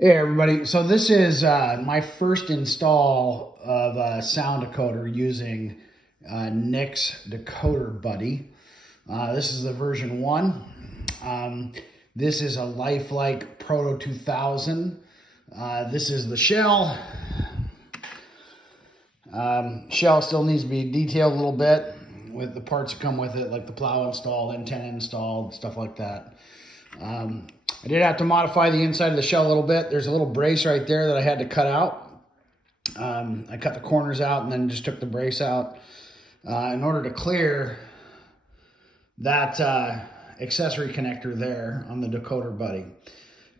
Hey everybody, so this is my first install of a sound decoder using Nick's Decoder Buddy. This is the version 1. This is a lifelike Proto 2000. This is the shell. Shell still needs to be detailed a little bit with the parts that come with it, like the plow installed, antenna installed, stuff like that. I did have to modify the inside of the shell a little bit. There's a little brace right there that I had to cut out. I cut the corners out and then just took the brace out in order to clear that accessory connector there on the Decoder Buddy.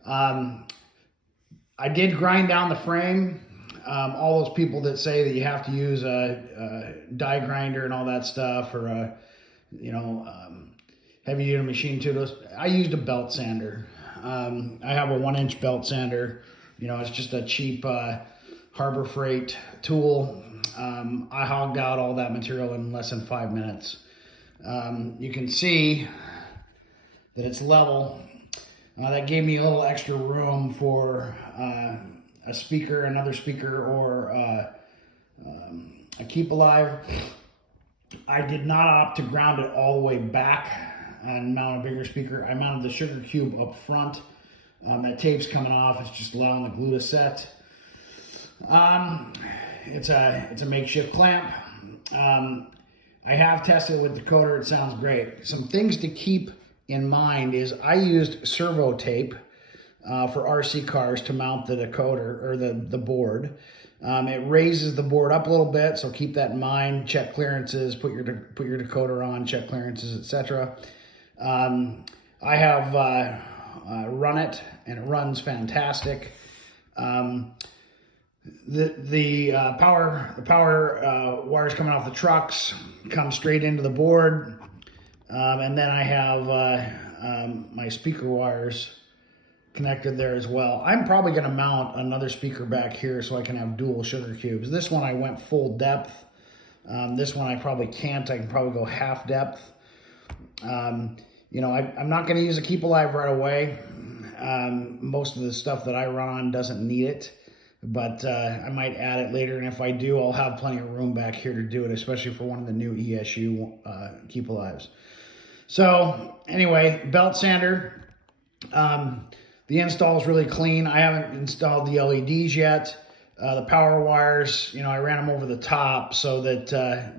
I did grind down the frame. All those people that say that you have to use a die grinder and all that stuff, or a, heavy duty machine tools, I used a belt sander. I have a 1-inch belt sander. It's just a cheap Harbor Freight tool. I hogged out all that material in less than 5 minutes. You can see that it's level. That gave me a little extra room for a speaker, another speaker, or a keep alive. I did not opt to ground it all the way back and mount a bigger speaker. I mounted the sugar cube up front. That tape's coming off. It's just allowing the glue to set. It's a makeshift clamp. I have tested it with the decoder. It sounds great. Some things to keep in mind is I used servo tape for RC cars to mount the decoder, or the board. It raises the board up a little bit, so keep that in mind. Check clearances, put your decoder on, check clearances, etc. I have run it, and it runs fantastic. The power wires coming off the trucks come straight into the board, and then I have my speaker wires connected there as well. I'm probably going to mount another speaker back here so I can have dual sugar cubes. This one I went full depth. This one I probably can't. I can probably go half depth. I'm not going to use a keep alive right away. Most of the stuff that I run on doesn't need it, but I might add it later, and if I do, I'll have plenty of room back here to do it, especially for one of the new ESU keep alives. So anyway, belt sander. The install is really clean. I haven't installed the LEDs yet. The power wires, I ran them over the top so that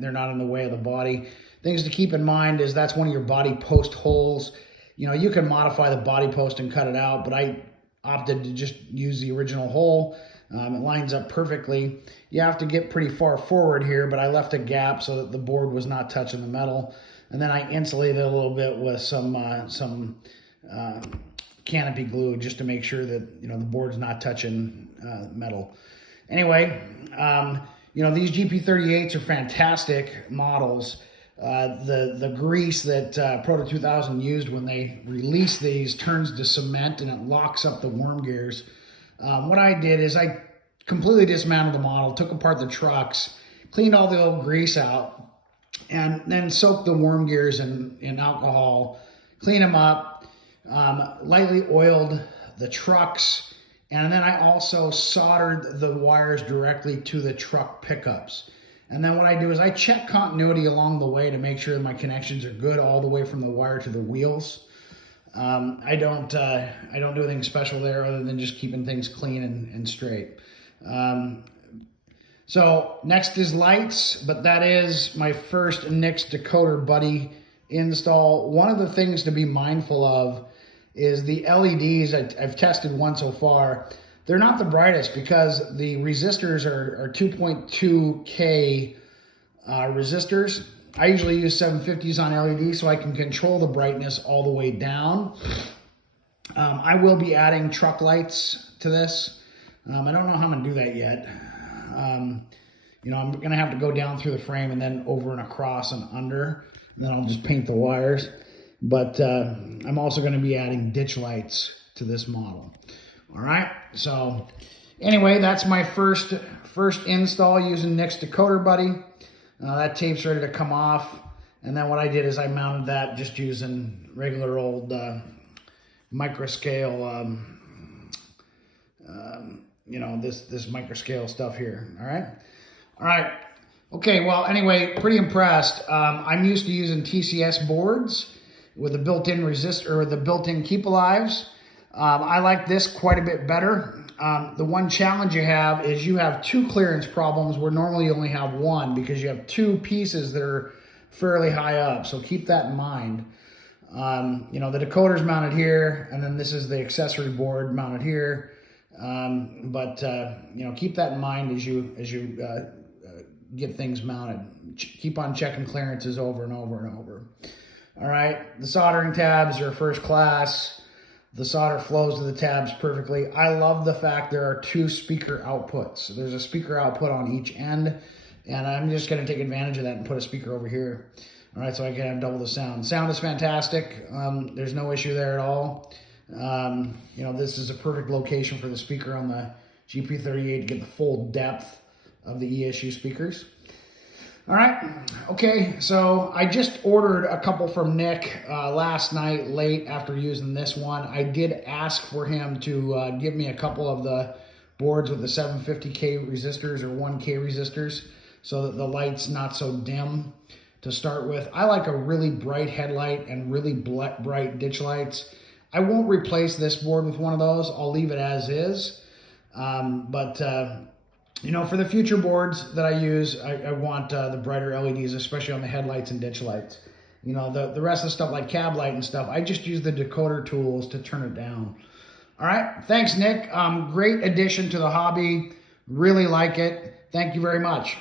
they're not in the way of the body. Things to keep in mind is that's one of your body post holes. You can modify the body post and cut it out, but I opted to just use the original hole. It lines up perfectly. You have to get pretty far forward here, but I left a gap so that the board was not touching the metal. And then I insulated it a little bit with some canopy glue just to make sure that the board's not touching metal. Anyway, these GP38s are fantastic models. The grease that Proto 2000 used when they released these turns to cement and it locks up the worm gears. What I did is I completely dismantled the model, took apart the trucks, cleaned all the old grease out, and then soaked the worm gears in alcohol, cleaned them up, lightly oiled the trucks, and then I also soldered the wires directly to the truck pickups. And then what I do is I check continuity along the way to make sure that my connections are good all the way from the wire to the wheels. I don't do anything special there other than just keeping things clean and straight. So next is lights, but that is my first Nick's Decoder Buddy install. One of the things to be mindful of is the LEDs. I've tested one so far. They're not the brightest because the resistors are 2.2K resistors. I usually use 750s on LED so I can control the brightness all the way down. I will be adding truck lights to this. I don't know how I'm going to do that yet. I'm going to have to go down through the frame and then over and across and under. And then I'll just paint the wires. But I'm also going to be adding ditch lights to this model. All right. So anyway, that's my first install using Nick's Decoder Buddy. That tape's ready to come off. And then what I did is I mounted that just using regular old micro scale this micro scale stuff here. All right. Okay, well, anyway, pretty impressed. I'm used to using TCS boards with the built-in resistor or the built-in keep alives. I like this quite a bit better. The one challenge you have is you have two clearance problems where normally you only have one because you have two pieces that are fairly high up. So keep that in mind. The decoder's mounted here, and then this is the accessory board mounted here. Keep that in mind as you get things mounted. Keep on checking clearances over and over and over. All right, the soldering tabs are first class. The solder flows to the tabs perfectly. I love the fact there are two speaker outputs. There's a speaker output on each end, and I'm just going to take advantage of that and put a speaker over here. All right, so I can have double the sound. Sound is fantastic. There's no issue there at all. This is a perfect location for the speaker on the GP38 to get the full depth of the ESU speakers. All right, okay, so I just ordered a couple from Nick last night late after using this one. I did ask for him to give me a couple of the boards with the 750K resistors or 1K resistors so that the light's not so dim to start with. I like a really bright headlight and really bright ditch lights. I won't replace this board with one of those. I'll leave it as is. For the future boards that I use, I want the brighter LEDs, especially on the headlights and ditch lights. The rest of the stuff like cab light and stuff, I just use the decoder tools to turn it down. All right, thanks, Nick. Great addition to the hobby. Really like it. Thank you very much.